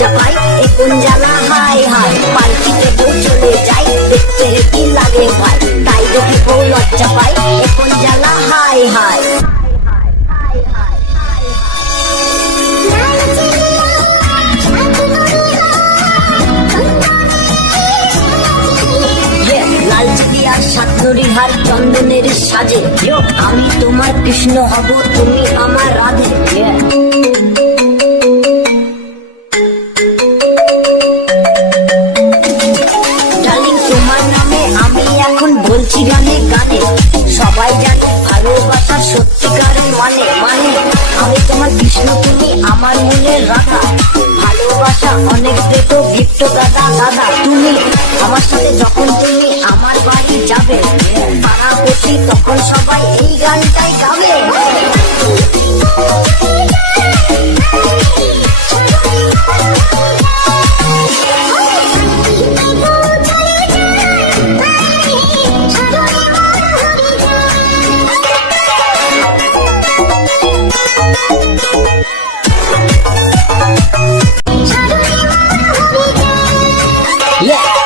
লজ্জা পাই এ কোন জ্বালা হায় হায়। পালকিতে বউ চলে যাই দেখতে কি লাগে ভাই, তাই দেখে বউ লজ্জা পাই এ কোন জ্বালা হায় হায়। সাতনরীর হার চন্দনের সাজে, আমি তোমার কৃষ্ণ হব তুমি আমার রাধে। ডার্লিং তোমার নামে আমি এখন বলছি গানে গানে, সবাই জানে ভালোবাসার সত্যিকারের মানে মানে। আমি তোমার কৃষ্ণ তুমি আমার মনের রাধা, ভালোবাসা অনেক দেখো গিফট দাদা দাদা। তুমি আমার সাথে যখন তুমি আমার বাড়ি যাবে, পাড়া পড়ছি তখন সবাই এই গানটাই গাবে।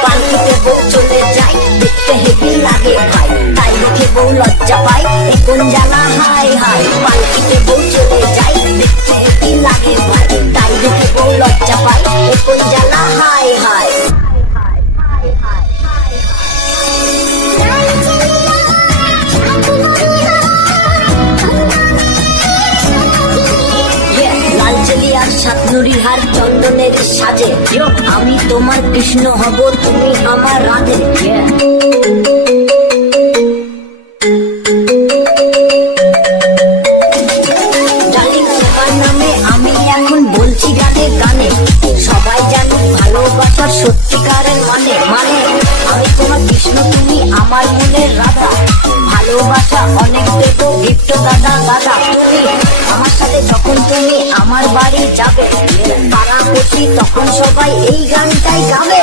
পালকিতে বউ চলে যাই দেখতে হেভি লাগে ভাই, তাই দেখে বউ লজ্জা পাই এ কোন জ্বালা হায় হায়। পালকিতে বউ চলে যাই দেখতে হেভি লাগে ভাই, তাই দেখে বউ লজ্জা পাই এ কোন জ্বালা হায় হায়। সাতনরীর হার চন্দনের সাজে, আমি তোমার কৃষ্ণ হব তুমি আমার রাধে। ডার্লিং তোমার নামে আমি এখন বলছি গানে গানে, সবাই জানে ভালোবাসার সত্যিকারের মানে মানে। আমি তোমার কৃষ্ণ তুমি আমার মনের রাধা, ভালোবাসা অনেক দেখো গিফট দাদা দাদা। তুমি আমার সাথে যখন তুমি আমার বাড়ি যাবে, পাড়া পড়ছি তখন সবাই এই গানটাই গাবে।